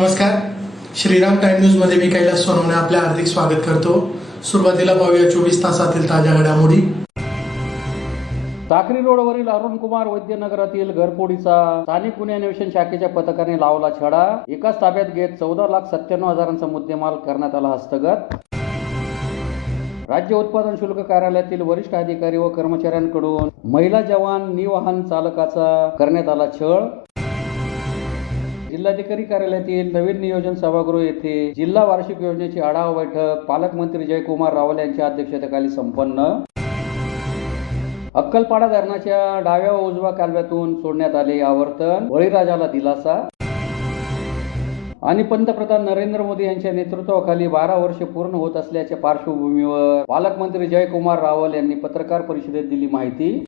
नमस्कार. Shriram time news मध्ये मी कैलास सोनवणे आपले हार्दिक स्वागत करतो. सुरुवातीला पाहूया 24 तासातील ताज्या घडामोडी. साक्री रोडवरील अरुणकुमार वैद्य नगरातील घरफोडीचा स्थानिक गुन्हे अन्वेषण शाखेच्या पथकाने लावला छडा. एकाच ताब्यात घेत 14,97,000चा मुद्देमाल करण्यात आला हस्तगत. राज्य उत्पादन शुल्क कार्यालयातील वरिष्ठ अधिकारी व कर्मचाऱ्यांकडून महिला जवान निवाहन चालकाचा करण्यात आला छळ. जिल्हाधिकारी कार्यालयातील नवीन नियोजन सभागृह येथे जिल्हा वार्षिक योजनेची आढावा बैठक पालकमंत्री जयकुमार रावल यांच्या अध्यक्षतेखाली संपन्न. अक्कलपाडा धरणाच्या डाव्या व उजव्या कालव्यातून सोडण्यात आले आवर्तन, बळीराजाला दिलासा. आणि पंतप्रधान नरेंद्र मोदी यांच्या नेतृत्वाखाली 12 वर्षे पूर्ण होत असल्याच्या पार्श्वभूमीवर पालकमंत्री जयकुमार रावल यांनी पत्रकार परिषदेत दिली माहिती.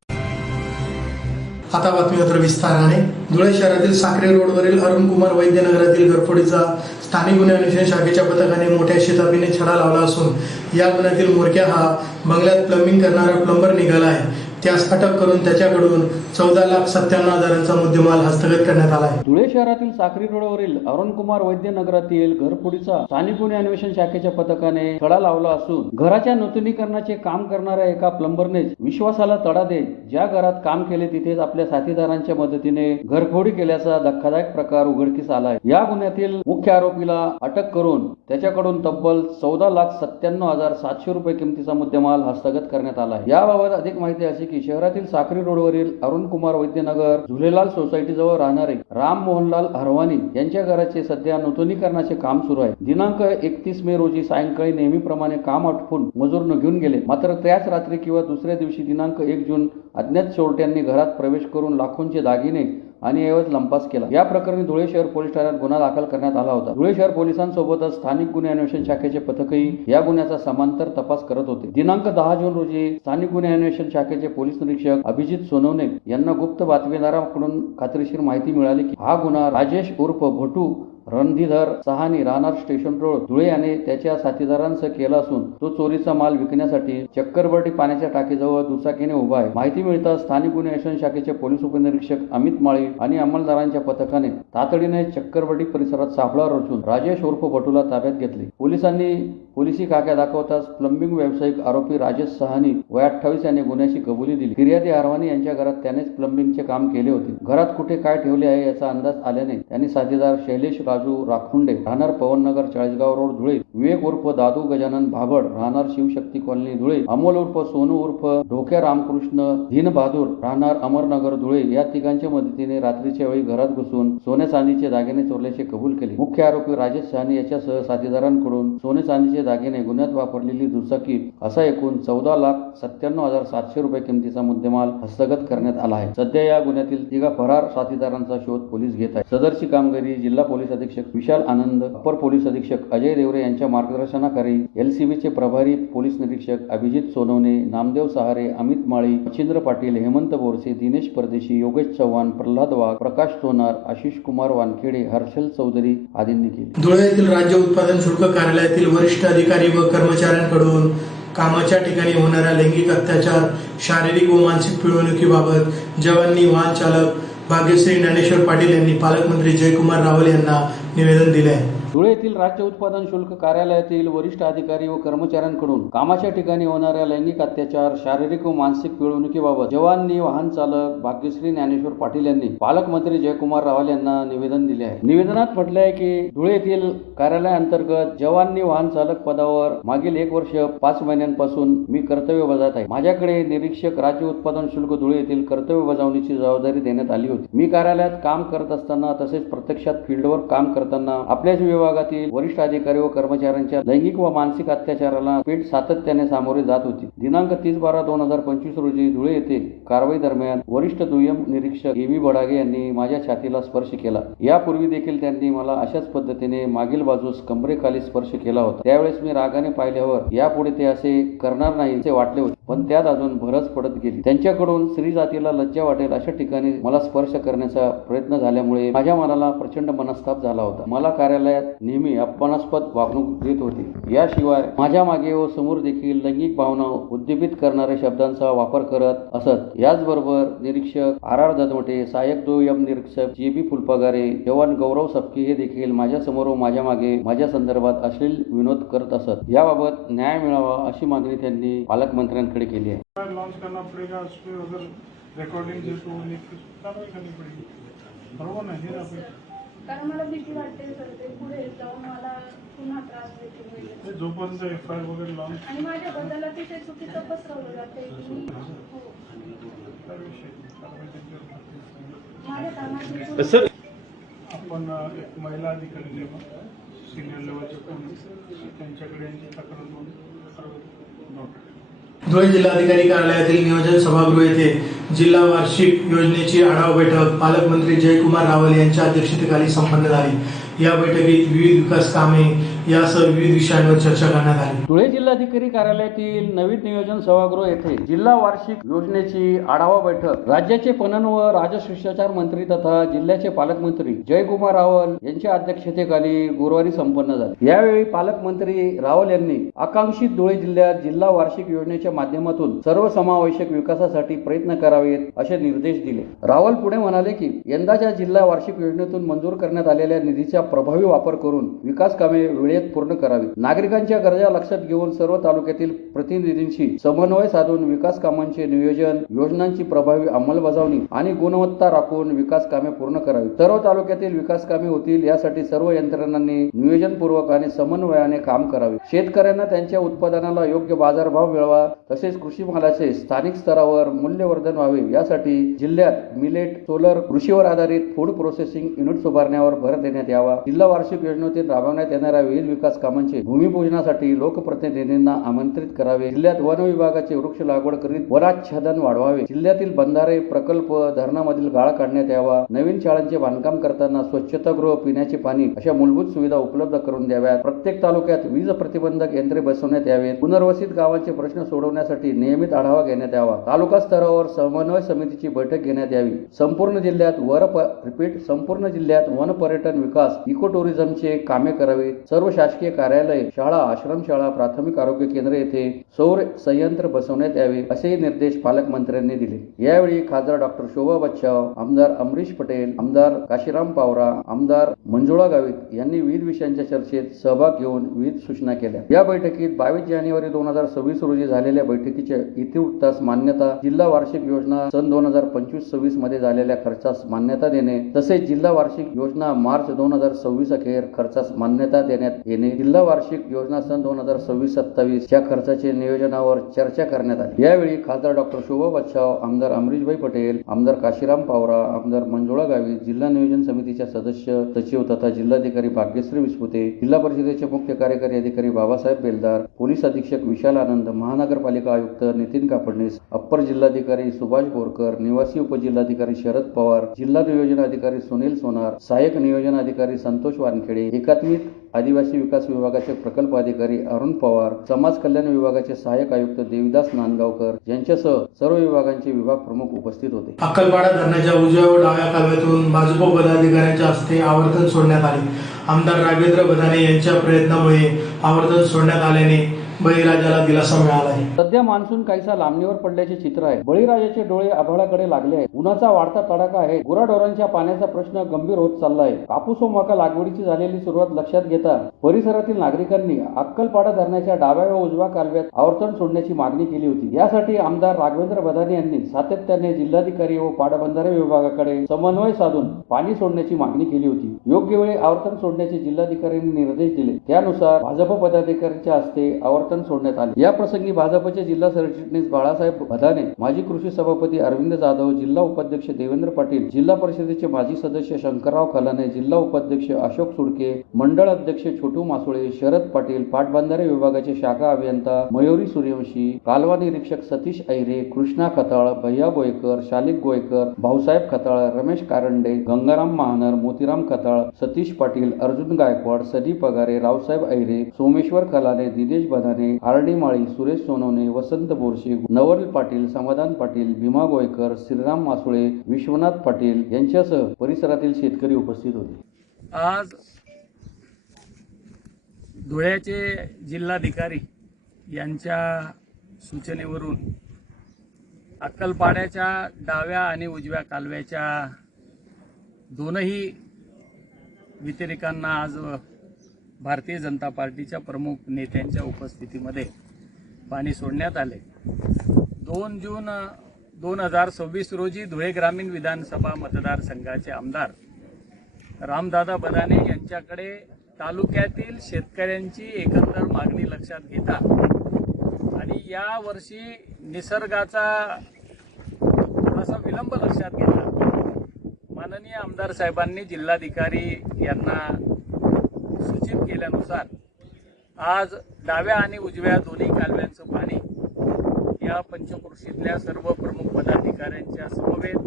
आता बातमीपत्र विस्ताराने. धुळे शहरातील साक्री रोडवरील अरुणकुमार वैद्य नगरातील घरफोडीचा स्थानिक गुन्हे अन्वेषण शाखेच्या पथकाने मोठ्या शिताफीने छडा लावला असून या गुन्ह्यातील म्होरक्या हा बंगल्यात प्लंबिंग करणारा प्लंबर निघाला आहे. त्यास अटक करून त्याच्याकडून 14,97,000चा मुद्देमाल हस्तगत करण्यात आला आहे. धुळे शहरातील साक्री रोडवरील अरुणकुमार वैद्य नगरातील घरफोडीचा स्थानिक गुन्हे अन्वेषण शाखेच्या पथकाने छडा लावला असून घराच्या नूतनीकरणाचे काम करणाऱ्या एका प्लंबरने विश्वासाला तडा देत ज्या घरात काम केले तिथेच आपल्या साथीदारांच्या मदतीने घरफोडी केल्याचा धक्कादायक प्रकार उघडकीस आला आहे. या गुन्ह्यातील मुख्य आरोपीला अटक करून त्याच्याकडून तब्बल 14,97,700 रुपये किमतीचा मुद्देमाल हस्तगत करण्यात आला आहे. याबाबत अधिक माहिती अशी की शहरातील साक्री रोडवरील अरुणकुमार वैद्यनगर झुलेलाल सोसायटी जवळ राहणारे राम मोहनलाल हरवानी यांच्या घराचे सध्या नूतनीकरणाचे काम सुरू आहे. दिनांक 31 मे रोजी सायंकाळी नेहमीप्रमाणे काम आटपून मजूर घेऊन गेले. मात्र त्याच रात्री किंवा दुसऱ्या दिवशी दिनांक 1 जून अज्ञात चोरट्यांनी घरात प्रवेश करून लाखोंचे दागिने आणि ऐवज लंपास केला. या प्रकरणी धुळे शहर पोलीस ठाण्यात गुन्हा दाखल करण्यात आला होता. धुळे शहर पोलिसांसोबतच स्थानिक गुन्हे अन्वेषण शाखेचे पथकही या गुन्ह्याचा समांतर तपास करत होते. दिनांक 10 जून रोजी स्थानिक गुन्हे अन्वेषण शाखेचे पोलीस निरीक्षक अभिजित सोनवणे यांना गुप्त बातमीदाराकडून खात्रीशीर माहिती मिळाली की हा गुन्हा राजेश उर्फ भटू रणधीधर सहानी राहणार स्टेशन रोड धुळे याने त्याच्या साथीदारांसह केला असून तो चोरीचा माल विकण्यासाठी चक्करबर्डी पाण्याच्या टाकीजवळ दुचाकीने उभा आहे. माहिती मिळताच स्थानिक गुन्हे अन्वेषण शाखेचे पोलीस उपनिरीक्षक अमित माळी आणि अंमलदारांच्या पथकाने तातडीने चक्करबर्डी परिसरात सापळा रचून राजेश उर्फ भटूला ताब्यात घेतले. पोलिसांनी पोलिसी काक्या दाखवताच प्लंबिंग व्यावसायिक आरोपी राजेश सहानी वय 28 याने गुन्ह्याची कबुली दिली. फिर्यादी हरवानी यांच्या घरात त्यानेच प्लंबिंगचे काम केले होते. घरात कुठे काय ठेवले आहे याचा अंदाज आल्याने त्यांनी साथीदार शैलेश राजू राखुंडे राहणार पवननगर चाळीसगाव रोड धुळे, विवेक उर्फ दादू गजानन भाबड राहणार शिवशक्ती कॉलनी धुळे, अमोल उर्फ सोनू उर्फ ढोक्या रामकृष्ण धीन बहादूर राहणार अमरनगर धुळे या तिघांच्या मदतीने रात्रीच्या वेळी घरात घुसून सोने चांदीचे दागिने चोरल्याचे कबूल केले. मुख्य आरोपी राजेश सहानी याच्यासह साथीदारांकडून सोने चांदीचे दागिने, गुन्ह्यात वापरलेली दुचाकी असा एकूण 14,97,700 रुपये किमतीचा मुद्देमाल हस्तगत करण्यात आला आहे. सध्या या गुन्ह्यातील तिघा फरार साथीदारांचा शोध पोलीस घेत आहेत. सदरची कामगिरी जिल्हा पोलीस अधीक्षक विशाल आनंद, अपर पोलीस अधीक्षक अजय देवरे यांच्या मार्गदर्शनाखाली एलसीबीचे प्रभारी पोलीस निरीक्षक अभिजित सोनवणे, नामदेव सहारे, अमित माळी, मच्छिंद्र पाटील, हेमंत बोरसे, दिनेश परदेशी, योगेश चव्हाण, प्रल्हाद वाघ, प्रकाश सोनार, आशिष कुमार वानखेडे, हर्षल चौधरी आदींनी केली. धुळे येथील राज्य उत्पादन शुल्क कार्यालयातील वरिष्ठ अधिकारी व कर्मचाऱ्यांकडून कामाच्या ठिकाणी होणाऱ्या लैंगिक अत्याचार, शारीरिक व मानसिक पिळवणुकीबाबत जवानी वाहन चालक भाग्यश्री ज्ञानेश्वर पाटील यांनी पालकमंत्री जयकुमार रावल यांना निवेदन दिले आहे. धुळे येथील राज्य उत्पादन शुल्क कार्यालयातील वरिष्ठ अधिकारी व कर्मचाऱ्यांकडून कामाच्या ठिकाणी होणाऱ्या लैंगिक अत्याचार, शारीरिक व मानसिक पिळवणुकीबाबत जवानी वाहन चालक भाग्यश्री ज्ञानेश्वर पाटील यांनी पालकमंत्री जयकुमार रावल यांना निवेदन दिले आहे. निवेदनात म्हटले आहे की धुळे येथील कार्यालयाअंतर्गत जवानी वाहन चालक पदावर मागील 1 वर्ष 5 महिन्यांपासून मी कर्तव्य बजावत आहे. माझ्याकडे निरीक्षक राज्य उत्पादन शुल्क धुळे येथील कर्तव्य बजावणीची जबाबदारी देण्यात आली होती. मी कार्यालयात काम करत असताना तसेच प्रत्यक्षात फील्डवर काम करताना आपल्याच विभागातील वरिष्ठ अधिकारी व कर्मचाऱ्यांच्या लैंगिक व मानसिक अत्याचाराला पीठ सातत्याने सामोरे जात होती. दिनांक 30/12/2025 रोजी धुळे येथे कारवाई दरम्यान वरिष्ठ दुय्यम निरीक्षक ए.व्ही. बडागे यांनी माझ्या छातीला स्पर्श केला. यापूर्वी देखील त्यांनी मला अशाच पद्धतीने मागील बाजूस कमरेखाली स्पर्श केला होता. त्यावेळेस मी रागाने पाहिल्यावर यापुढे ते असे करणार नाही असे वाटले होते. पण त्यात अजून भरच पडत गेली. त्यांच्याकडून स्त्री जातीला लज्जा वाटेल अशा ठिकाणी मला स्पर्श करण्याचा प्रयत्न झाल्यामुळे माझ्या मनाला प्रचंड मनस्ताप झाला होता. मला कार्यालयात नेहमी अपमानास्पद वागणूक देत होते. याशिवाय माझ्या मागे व समोर देखील लैंगिक भावना उद्दीपित करणाऱ्या शब्दांचा वापर करत असत. याचबरोबर निरीक्षक RR ददवटे, सहाय्यक 2M निरीक्षक JB फुलपगारे, जवान गौरव सपके हे देखील माझ्या समोर व माझ्या मागे माझ्या संदर्भात अश्लील विनोद करत असत. याबाबत न्याय मिळावा अशी मागणी त्यांनी पालकमंत्र्यांकडे केली आहे. लॉन्च करना पड़ेगा, उस पर अगर रिकॉर्डिंग जिसको कार्रवाई करनी पड़ेगी. बरोबर नाही हे ना कारण मला भीती वाटते सर, ते पुढे जाऊन मला पुन्हा त्रास देतील जोपर्यंत FIR वगैरे लॉन्च आणि माझ्याबद्दल अतिशय चुकीचं पसरवलं जाते की माझ्या कामाची सर आपण एक महिला अधिकारी जेव्हा सिनियर लेवलचे कोणी त्यांच्याकडे यांची तक्रार नोंद. धुळे जिल्हाधिकारी कार्यालयातील नियोजन सभागृह येथे जिल्हा वार्षिक योजनेची आढावा बैठक पालकमंत्री जयकुमार रावल यांच्या अध्यक्षतेखाली संपन्न झाली. या बैठकीत विविध विकास कामे यासह विविध विषयांवर चर्चा करण्यात आली. धुळे जिल्हाधिकारी कार्यालयातील नवीन नियोजन सभागृह येथे जिल्हा वार्षिक योजनेची आढावा बैठक राज्याचे पणन व राजशिष्टाचार मंत्री तथा जिल्ह्याचे पालकमंत्री जयकुमार रावल यांच्या अध्यक्षतेखाली गुरुवारी संपन्न झाली. यावेळी पालकमंत्री रावल यांनी आकांक्षित धुळे जिल्ह्यात जिल्हा वार्षिक योजनेच्या माध्यमातून सर्वसमावेशक विकासासाठी प्रयत्न करावेत असे निर्देश दिले. रावल पुढे म्हणाले की यंदाच्या जिल्हा वार्षिक योजनेतून मंजूर करण्यात आलेल्या निधीचा प्रभावी वापर करून विकास कामे वेळेत पूर्ण करावी. नागरिकांच्या गरजा लक्षात घेऊन सर्व तालुक्यातील प्रतिनिधींशी समन्वय साधून विकास कामांचे नियोजन, योजनांची प्रभावी अंमलबजावणी आणि गुणवत्ता राखून विकास कामे पूर्ण करावी. सर्व तालुक्यातील विकास कामे होतील यासाठी सर्व यंत्रणांनी नियोजनपूर्वक आणि समन्वयाने काम करावे. शेतकऱ्यांना त्यांच्या उत्पादनाला योग्य बाजारभाव मिळावा, तसेच कृषी मालाचे स्थानिक स्तरावर मूल्यवर्धन व्हावे यासाठी जिल्ह्यात मिलेट, सोलर, कृषीवर आधारित फूड प्रोसेसिंग युनिट्स उभारण्यावर भर देण्यात यावा. जिल्हा वार्षिक योजनेतून राबवण्यात येणाऱ्या विविध विकास कामांचे भूमिपूजनासाठी लोकप्रतिनिधींना आमंत्रित करावे. जिल्ह्यात वन विभागाचे वृक्ष लागवड करीत वनाच्छादन वाढवावे. जिल्ह्यातील बंधारे, प्रकल्प, धरणामधील गाळ काढण्यात यावा. नवीन शाळांचे बांधकाम करताना स्वच्छतागृह, पिण्याचे पाणी अशा मूलभूत सुविधा उपलब्ध करून द्याव्यात. प्रत्येक तालुक्यात वीज प्रतिबंधक यंत्रे बसवण्यात यावेत. पुनर्वसित गावांचे प्रश्न सोडवण्यासाठी नियमित आढावा घेण्यात यावा. तालुका स्तरावर समन्वय समितीची बैठक घेण्यात यावी. संपूर्ण जिल्ह्यात संपूर्ण जिल्ह्यात वन पर्यटन विकास, इको टुरिझमचे कामे करावीत. सर्व शासकीय कार्यालय, शाळा, आश्रमशाळा, प्राथमिक आरोग्य केंद्र येथे सौर संयंत्र बसवण्यात यावे असेही निर्देश पालकमंत्र्यांनी दिले. यावेळी खासदार डॉक्टर शोभा बच्छाव, आमदार अमरीश पटेल, आमदार काशीराम पावरा, आमदार मंजुळा गावित यांनी विविध विषयांच्या चर्चेत सहभाग घेऊन विविध सूचना केल्या. या बैठकीत 22 जानेवारी 2026 रोजी झालेल्या बैठकीच्या इतिवृत्तास मान्यता, जिल्हा वार्षिक योजना सन 2025-26 मध्ये झालेल्या खर्चास मान्यता देणे, तसेच जिल्हा वार्षिक योजना मार्च 2026 अखेर खर्चास मान्यता देण्यात येणे, जिल्हा वार्षिक योजना सन 2026-27 च्या खर्चाचे नियोजनावर चर्चा करण्यात आली. यावेळी खासदार डॉक्टर शोभा बच्छाव, आमदार अमरीशभाई पटेल, आमदार काशीराम पावरा, आमदार मंजुळा गावित, जिल्हा नियोजन समितीच्या सदस्य सचिव तथा जिल्हाधिकारी भाग्यश्री विस्पुते, जिल्हा परिषदेचे मुख्य कार्यकारी अधिकारी बाबासाहेब बेलदार, पोलीस अधीक्षक विशाल आनंद, महानगरपालिका आयुक्त नितीन कापडणीस, अप्पर जिल्हाधिकारी सुभाष बोरकर, निवासी उपजिल्हाधिकारी शरद पवार, जिल्हा नियोजन अधिकारी सुनील सोनार, सहाय्यक नियोजन अधिकारी संतोष वानखेडे, एकात्मिक आदिवासी विकास विभागाचे प्रकल्प अधिकारी अरुण पवार, समाज कल्याण विभागाचे सहाय्यक आयुक्त देविदास नांदगावकर यांच्यासह सर्व विभागांचे विभाग प्रमुख उपस्थित होते. अक्कलपाडा धरणाच्या उजव्या व डाव्या कालव्यातून भाजप पदाधिकाऱ्यांच्या हस्ते आवर्तन सोडण्यात आले. आमदार राघवेंद्र बदाने यांच्या प्रयत्नामुळे आवर्तन सोडण्यात आल्याने बळीराजाला दिलासा मिळाला आहे. सध्या मान्सून काहीसा लांबणीवर पडल्याचे चित्र आहे. बळीराजाचे डोळे आभाळाकडे लागले आहेत. उन्हाचा वाढता तडाखा आहे. गुराढोरांच्या पाण्याचा प्रश्न गंभीर होत चालला आहे. कापूस व मका लागवडीची झालेली सुरुवात लक्षात घेता परिसरातील नागरिकांनी अक्कलपाडा धरणाच्या डाव्या व उजव्या कालव्यात आवर्तन सोडण्याची मागणी केली होती. यासाठी आमदार राघवेंद्र बदाने यांनी सातत्याने जिल्हाधिकारी व पाटबंधारे विभागाकडे समन्वय साधून पाणी सोडण्याची मागणी केली होती. योग्य वेळी आवर्तन सोडण्याचे जिल्हाधिकाऱ्यांनी निर्देश दिले. त्यानुसार भाजप पदाधिकाऱ्यांच्या हस्ते आवर्तन सोडण्यात आले. या प्रसंगी भाजपचे जिल्हा सरचिटणीस बाळासाहेब बदाने, माजी कृषी सभापती अरविंद जाधव, जिल्हा उपाध्यक्ष देवेंद्र पाटील, जिल्हा परिषदेचे माजी सदस्य शंकरराव खलाने, जिल्हा उपाध्यक्ष अशोक सुडके, मंडळ अध्यक्ष छोटू मासुळे, शरद पाटील, पाटबंधारे विभागाचे शाखा अभियंता मयुरी सूर्यवंशी, कालवा निरीक्षक सतीश ऐरे, कृष्णा खताळ, भैया गोयकर, शालिक गोयकर, भाऊसाहेब खताळ, रमेश कारंडे, गंगाराम महानर, मोतीराम खताळ, सतीश पाटील, अर्जुन गायकवाड, सदी पगारे, रावसाहेब ऐरे, सोमेश्वर खलाने, दिनेश बदाने, दाभाडे, आरडी माळी, सुरेश सोनवणे, वसंत बोरशे, नवल पाटील, समाधान पाटील, भीमा गोयकर, श्रीराम मासुळे, विश्वनाथ पाटील यांच्यासह परिसरातील शेतकरी उपस्थित होते. आज धुळ्याचे जिल्हाधिकारी यांच्या सूचनेवरून अक्कलपाड्याच्या डाव्या आणि उजव्या कालव्याच्या दोनही वितरिकांना आज भारतीय जनता पार्टीच्या प्रमुख नेत्यांच्या उपस्थितीमध्ये पाणी सोडण्यात आले. 2 जून 2026 रोजी धुळे ग्रामीण विधानसभा मतदारसंघाचे आमदार रामदादा बदाने यांच्याकडे तालुक्यातील शेतकऱ्यांची एकंदर मागणी लक्षात घेता आणि या वर्षी निसर्गाचा थोडासा विलंब लक्षात घेता माननीय आमदार साहेबांनी जिल्हाधिकारी यांना सूचित केल्यानुसार आज डाव्या आणि उजव्या दोन्ही कालव्यांचं पाणी या पंचक्रोशीतल्या सर्व प्रमुख पदाधिकाऱ्यांच्या समवेत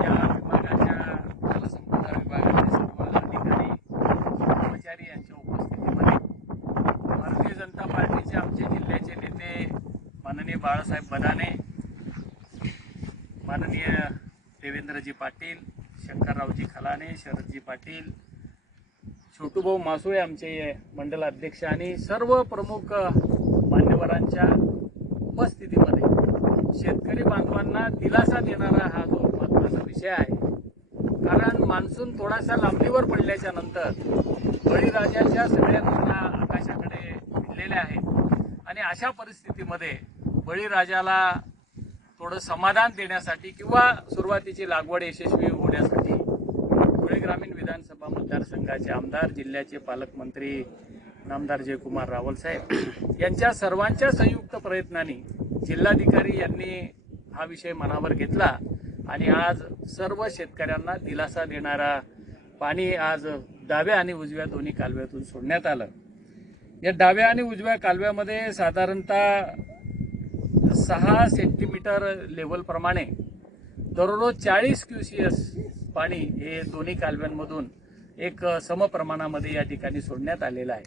या विभागाच्या जलसंपदा विभागाचे सर्व अधिकारी कर्मचारी यांच्या उपस्थितीमध्ये भारतीय जनता पार्टीचे आमचे जिल्ह्याचे नेते माननीय बाळासाहेब बदाने, माननीय देवेंद्रजी पाटील, शंकररावजी खलाने, शरदजी पाटील, छोटूभाऊ मासुळे आमचे मंडल अध्यक्ष आणि सर्व प्रमुख मान्यवरांच्या उपस्थितीमध्ये शेतकरी बांधवांना दिलासा देणारा हा जो महत्त्वाचा विषय आहे. कारण मान्सून थोडासा लांबणीवर पडल्याच्या नंतर बळीराजाच्या सगळ्या घटना आकाशाकडे भिडलेल्या आहेत आणि अशा परिस्थितीमध्ये बळीराजाला थोडं समाधान देण्यासाठी किंवा सुरुवातीची लागवड यशस्वी होण्यासाठी धुळे ग्रामीण विधानसभा मतदारसंघाचे आमदार, जिल्ह्याचे पालकमंत्री नामदार जयकुमार रावल साहेब यांच्या सर्वांच्या संयुक्त प्रयत्नांनी जिल्हाधिकारी यांनी हा विषय मनावर घेतला आणि आज सर्व शेतकऱ्यांना दिलासा देणारा पाणी आज डाव्या आणि उजव्या दोन्ही कालव्यातून सोडण्यात आलं. या डाव्या आणि उजव्या कालव्यामध्ये साधारणतः 6 सेंटीमीटर लेवलप्रमाणे दररोज 40 क्युसियस पाणी हे दोन्ही कालव्यांमधून एक समप्रमाणामध्ये या ठिकाणी सोडण्यात आलेलं आहे.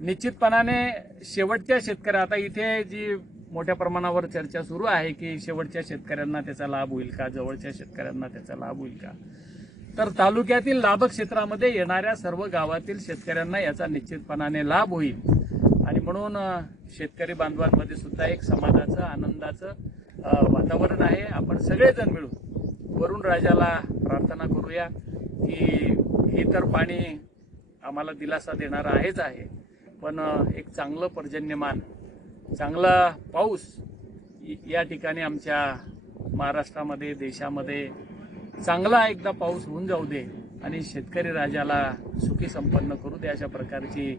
निश्चितपणाने शेवटच्या शेतकऱ्या, आता इथे जी मोठ्या प्रमाणावर चर्चा सुरू आहे की शेवटच्या शेतकऱ्यांना त्याचा लाभ होईल का, जवळच्या शेतकऱ्यांना त्याचा लाभ होईल का, तर तालुक्यातील लाभक क्षेत्रामध्ये येणाऱ्या सर्व गावातील शेतकऱ्यांना याचा निश्चितपणाने लाभ होईल आणि म्हणून शेतकरी बांधवांमध्ये सुद्धा एक समाधानाचं, आनंदाचं वातावरण आहे. आपण सगळेजण मिळून वरुण राजाला प्रार्थना करूया की हे तर पाणी आम्हाला दिलासा देणारं आहेच आहे, पण एक चांगलं पर्जन्यमान, चांगला पाऊस या ठिकाणी आमच्या महाराष्ट्रामध्ये, देशामध्ये चांगला एकदा पाऊस होऊन जाऊ दे आणि शेतकरी राजाला सुखी संपन्न करू दे, अशा प्रकारची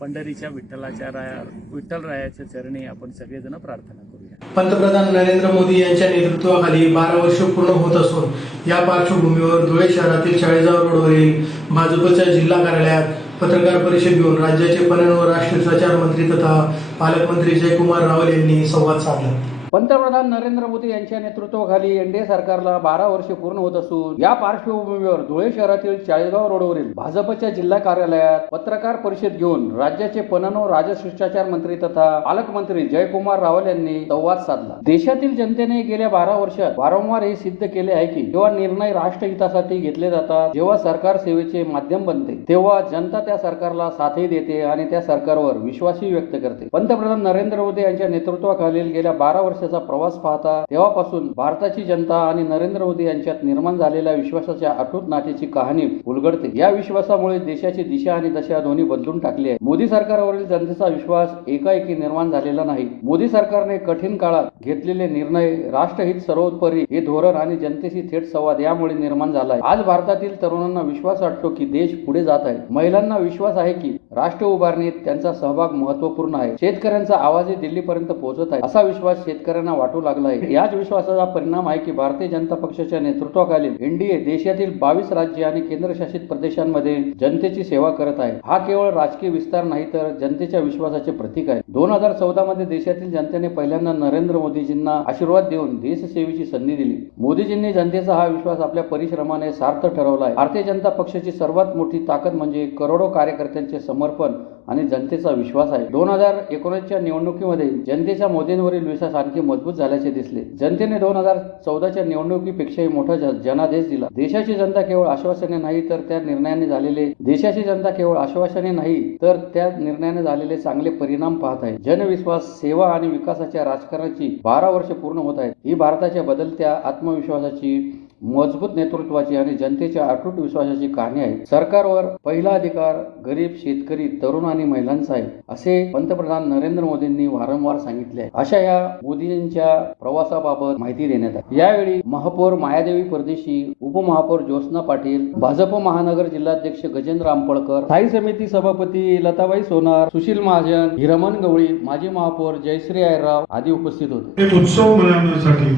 पंढरीच्या विठ्ठलरायाच्या चरणी आपण सगळेजण प्रार्थना करूया. पंतप्रधान नरेंद्र मोदी यांच्या नेतृत्वाखाली 12 वर्ष पूर्ण होत असून या पार्श्वभूमीवर धुळे शहरातील चाळीसगाव रोडवरील भाजपच्या जिल्हा कार्यालयात पत्रकार परिषद घेऊन राज्याचे पणन व राष्ट्रसंचार मंत्री तथा पालकमंत्री जयकुमार रावल यांनी संवाद साधला. पंतप्रधान नरेंद्र मोदी यांच्या नेतृत्वाखाली एनडीए सरकारला 12 वर्षे पूर्ण होत असून या पार्श्वभूमीवर धुळे शहरातील चाळीसगाव रोडवरील भाजपच्या जिल्हा कार्यालयात पत्रकार परिषद घेऊन राज्याचे पणन व राजशिष्टाचार मंत्री तथा पालकमंत्री जयकुमार रावल यांनी संवाद साधला. देशातील जनतेने गेल्या 12 वर्षात वारंवार हे सिद्ध केले आहे की जेव्हा निर्णय राष्ट्रहितासाठी घेतले जातात, जेव्हा सरकार सेवेचे माध्यम बनते, तेव्हा जनता त्या सरकारला साथही देते आणि त्या सरकारवर विश्वासही व्यक्त करते. पंतप्रधान नरेंद्र मोदी यांच्या नेतृत्वाखालील गेल्या 12 वर्षाचा प्रवास पाहता तेव्हापासून भारताची जनता आणि नरेंद्र मोदी यांच्यात निर्माण झालेल्या विश्वासाच्या अटूट नात्याची कहाणी उलगडते. या विश्वासामुळे देशाची दिशा आणि दशा दोन्ही बदलून टाकली आहे. मोदी सरकारवरील जनतेचा विश्वास एकाएकी निर्माण झालेला नाही. मोदी सरकारने कठीण काळात घेतलेले निर्णय, राष्ट्रहित सर्वोपरी हे धोरण आणि जनतेशी थेट संवाद यामुळे निर्माण झाला आहे. आज भारतातील तरुणांना विश्वास वाटतो की देश पुढे जात आहे. महिलांना विश्वास आहे की राष्ट्र उभारणीत त्यांचा सहभाग महत्वपूर्ण आहे. शेतकऱ्यांचा आवाजही दिल्लीपर्यंत पोहोचत आहे. असा विश्वास शेतकरी शेतकऱ्यांना वाटू लागला आहे. याच विश्वासाचा परिणाम आहे की भारतीय जनता पक्षाच्या नेतृत्वाखालील एनडीए देशातील 22 राज्य आणि केंद्रशासित प्रदेशांमध्ये जनतेची सेवा करत आहे. हा केवळ राजकीय विस्तार नाही तर जनतेच्या विश्वासाचे प्रतीक आहे. 2014 मध्ये देशातील जनतेने पहिल्यांदा नरेंद्र मोदीजींना आशीर्वाद देऊन देशसेवेची संधी दिली. मोदीजींनी जनतेचा हा विश्वास आपल्या परिश्रमाने सार्थ ठरवला आहे. भारतीय जनता पक्षाची सर्वात मोठी ताकद म्हणजे करोडो कार्यकर्त्यांचे समर्पण आणि जनतेचा विश्वास आहे. 2019च्या निवडणुकीमध्ये जनतेचा मोदींवरील विश्वास आणखी मजबूत झाल्याचे दिसले. जनतेने 2014च्या निवडणुकीपेक्षाही मोठा जनादेश दिला. देशाची जनता केवळ आश्वासने नाही तर त्या निर्णयाने झालेले चांगले परिणाम पाहत आहे. जनविश्वास, सेवा आणि विकासाच्या राजकारणाची 12 वर्षे पूर्ण होत आहेत. ही भारताच्या बदलत्या आत्मविश्वासाची, मजबूत नेतृत्वाची आणि जनतेच्या अटूट विश्वासाची कहाणी आहे. सरकारवर पहिला अधिकार गरीब, शेतकरी, तरुण आणि महिलांचा आहे असे पंतप्रधान नरेंद्र मोदींनी वारंवार सांगितले आहे. अशा या मोदींच्या प्रवासाबाबत माहिती देण्यात आली. यावेळी महापौर मायादेवी परदेशी, उपमहापौर ज्योत्स्ना पाटील, भाजप महानगर जिल्हाध्यक्ष गजेंद्र आंबळकर, स्थायी समिती सभापती लताबाई सोनार, सुशील महाजन, हिरमन गवळी, माजी महापौर जयश्री आयरराव आदी उपस्थित होते. एक उत्सव मनवण्यासाठी,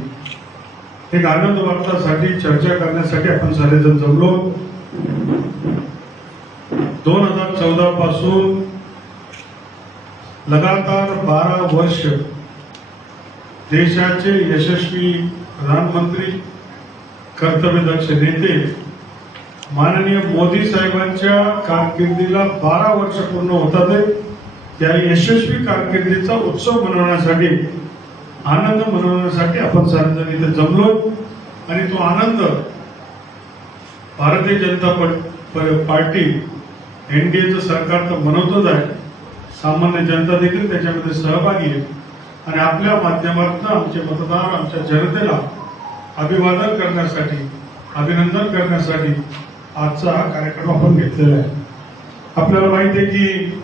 एक आनंद वाटण्यासाठी, चर्चा करण्यासाठी आपण सारेजण जमलो. 2014 पासून लगातार 12 वर्ष देशाचे यशस्वी प्रधानमंत्री, कर्तव्यदक्ष नेते माननीय मोदी साहेबांच्या कारकिर्दीला 12 वर्ष पूर्ण होतात. त्या यशस्वी कारकिर्दीचा उत्सव मनवण्यासाठी, आनंद मनवण्यासाठी आपण सर्वजण इथे जमलो. आणि तो आनंद भारतीय जनता पार्टी, एनडीएचं सरकार तर मनवतच आहे, सामान्य जनता देखील त्याच्यामध्ये सहभागी आहे. आणि आपल्या माध्यमातून आमचे मतदार, आमच्या जनतेला अभिवादन करण्यासाठी, अभिनंदन करण्यासाठी आजचा हा कार्यक्रम आपण घेतलेला आहे. आपल्याला माहिती आहे की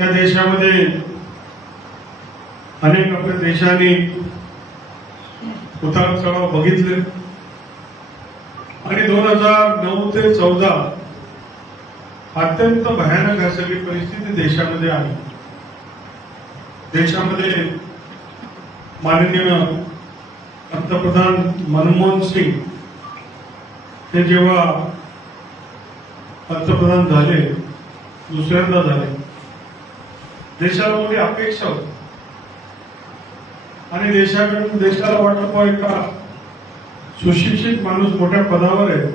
या देशामध्ये अनेक आपल्या देशांनी उतार चढाव बघितले आणि 2009 ते 14 अत्यंत भयानक सगळी परिस्थिती देशामध्ये आली. देशामध्ये माननीय पंतप्रधान मनमोहन सिंग हे जेव्हा पंतप्रधान झाले, दुसऱ्यांदा झाले, देशाला मोठी अपेक्षा होती आणि देशाला वाटलं एका सुशिक्षित माणूस मोठ्या पदावर आहे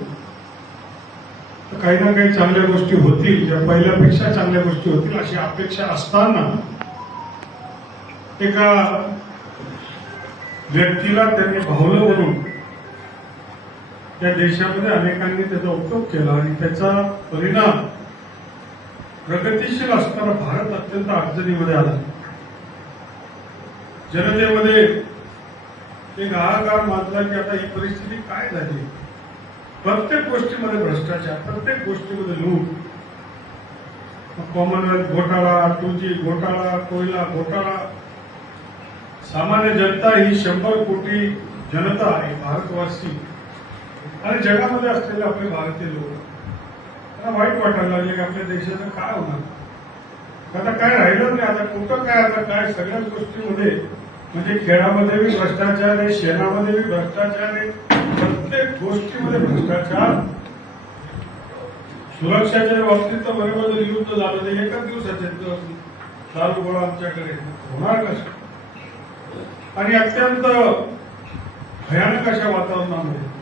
तर काही ना काही चांगल्या गोष्टी होतील, ज्या पहिल्यापेक्षा चांगल्या गोष्टी होतील अशी अपेक्षा असताना एका व्यक्तीला त्यांनी भावलं म्हणून त्या देशामध्ये अनेकांनी त्याचा उपयोग केला आणि त्याचा परिणाम प्रगतीशील असणारा भारत अत्यंत अडचणीमध्ये आला. जनतेमध्ये एक हाहाकार माजला की आता ही परिस्थिती काय झाली. प्रत्येक गोष्टीमध्ये भ्रष्टाचार, प्रत्येक गोष्टीमध्ये लूट, कॉमनवेल्थ घोटाळा, 2G घोटाळा, कोयला घोटाळा. सामान्य जनता ही 100 कोटी जनता आहे, भारतवासी आणि जगामध्ये असलेले आपले भारतीय लोक, त्यांना वाईट वाटायला लागले की आपल्या देशाचं काय होणार, आता काय राहिलं नाही, आता कुठं काय, आता काय सगळ्याच गोष्टीमध्ये म्हणजे खेळामध्ये बी भ्रष्टाचार आहे, शेणामध्ये बी भ्रष्टाचार आहे, प्रत्येक गोष्टीमध्ये भ्रष्टाचार. सुरक्षाच्या बाबतीत तर बरोबर युद्ध झालं ते एकाच दिवसाचे चालू गोळा आमच्याकडे होणार कसं. आणि अत्यंत भयानक अशा वातावरणामध्ये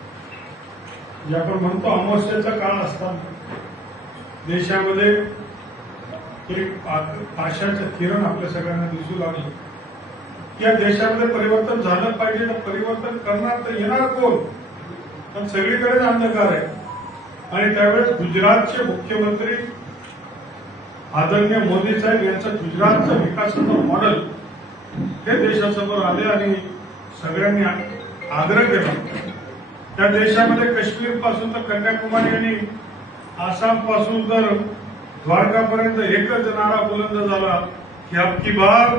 जे आपण म्हणतो अमावस्येचा काळ असताना देशामध्ये एक आशाचं किरण आपल्या सगळ्यांना दिसू लागलं. या देशामध्ये परिवर्तन झालं पाहिजे, तर परिवर्तन करणार तर येणार कोण, पण सगळीकडेच अंधकार आहे. आणि त्यावेळेस गुजरातचे मुख्यमंत्री आदरणीय मोदी साहेब यांचं गुजरातचं विकासाचं मॉडेल हे देशासमोर आले आणि सगळ्यांनी आग्रह केला. त्या देशामध्ये काश्मीर पासून तर कन्याकुमारी आणि आसाम पासून तर द्वारकापर्यंत एकच नारा बुलंद झाला की अबकी बार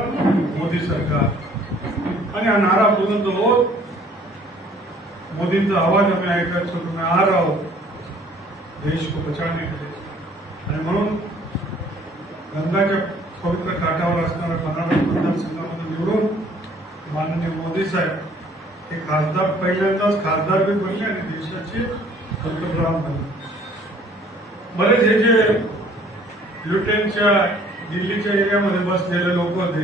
मोदी सरकार. आणि हा नारा बुलंद होत मोदींचा आवाज आम्ही ऐकायचो, मैं आ रहा हूं देश को बचाने के लिए. आणि म्हणून गंगाच्या पवित्र काठावर असणाऱ्या बनारस मतदारसंघामध्ये निवडून माननीय मोदी साहेब हे खासदार पहिल्यांदाच खासदार बी बनले आणि देशाचे पंतप्रधान बनले. बरेच हे जे लुटेनच्या दिल्लीच्या एरियामध्ये बसलेले लोक होते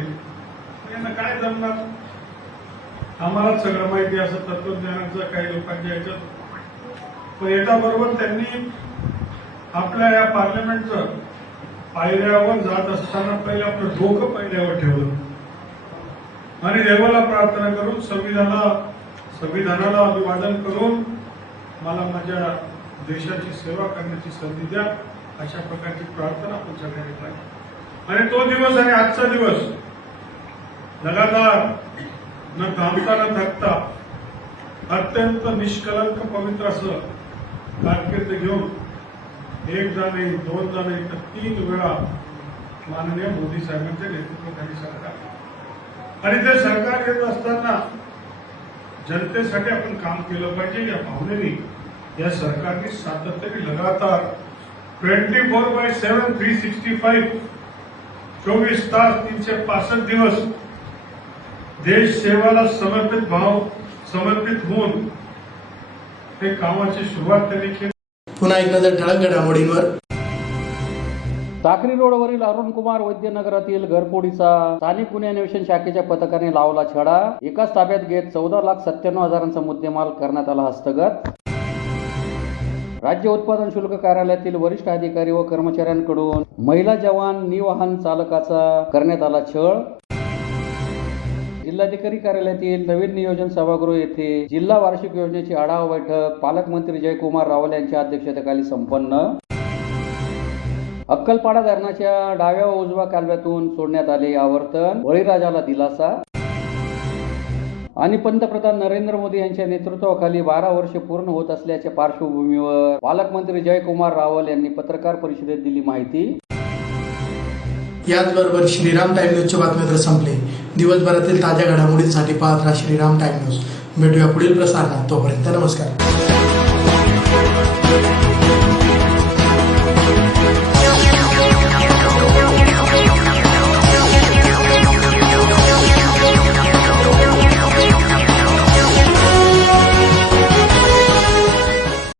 यांना काय जमणार. आम्हाला सगळं माहिती असं तत्वज्ञानाचं काही लोकांच्या याच्यात. पण याच्याबरोबर त्यांनी आपल्या या पार्लमेंटचं पायऱ्यावर जात असताना पहिले आपलं डोकं पायऱ्यावर ठेवलं आणि देवाला प्रार्थना करून संविधानाला अभिवादन करून मला माझ्या देशाची सेवा करण्याची संधी द्या अशा प्रकारची प्रार्थना आपण सगळ्यांनी केली. आणि तो दिवस आणि आजचा दिवस लगातार न थांबता न थकता अत्यंत निष्कलंक पवित्र असं कारकीर्द घेऊन एकदा नाही दोनदा नाही तर 3 वेळा माननीय मोदी साहेबांच्या नेतृत्वाखाली सरकार आणि ते सरकार येत असताना जनतेसाठी आपण काम केलं पाहिजे या भावनेने या सरकारने सातत्याने लगातार 24/7 365 24 तास 365 दिवस देश सेवाला समर्पित होऊन ते कामाची सुरुवात त्यांनी केली. पुन्हा एक नजर ठळक घडामोडींवर. साक्री रोडवरील अरुण कुमार वैद्य नगरातील घरफोडीचा स्थानिक गुन्हे अन्वेषण शाखेच्या पथकाने लावला छडा. एकाच ताब्यात घेत 14,97,000चा मुद्देमाल करण्यात आला हस्तगत. राज्य उत्पादन शुल्क कार्यालयातील वरिष्ठ अधिकारी व कर्मचाऱ्यांकडून महिला जवान निवाहन चालकाचा करण्यात आला छळ. जिल्हाधिकारी कार्यालयातील नवीन नियोजन सभागृह येथे जिल्हा वार्षिक योजनेची आढावा बैठक पालकमंत्री जयकुमार रावल यांच्या अध्यक्षतेखाली संपन्न. अक्कलपाडा धरणाच्या डाव्या व उजव्या कालव्यातून सोडण्यात आले आवर्तन, बळीराजाला दिलासा. आणि पंतप्रधान नरेंद्र मोदी यांच्या नेतृत्वाखाली 12 वर्षे पूर्ण होत असल्याच्या पार्श्वभूमीवर पालकमंत्री जयकुमार रावल यांनी पत्रकार परिषदेत दिली माहिती. याचबरोबर श्रीराम टाइम न्यूजच्या बातम्या तर संपले. दिवसभरातील ताज्या घडामोडींसाठी पाहत राहा श्रीराम टाइम न्यूज. भेटूया पुढील प्रसारणात. तोपर्यंत नमस्कार.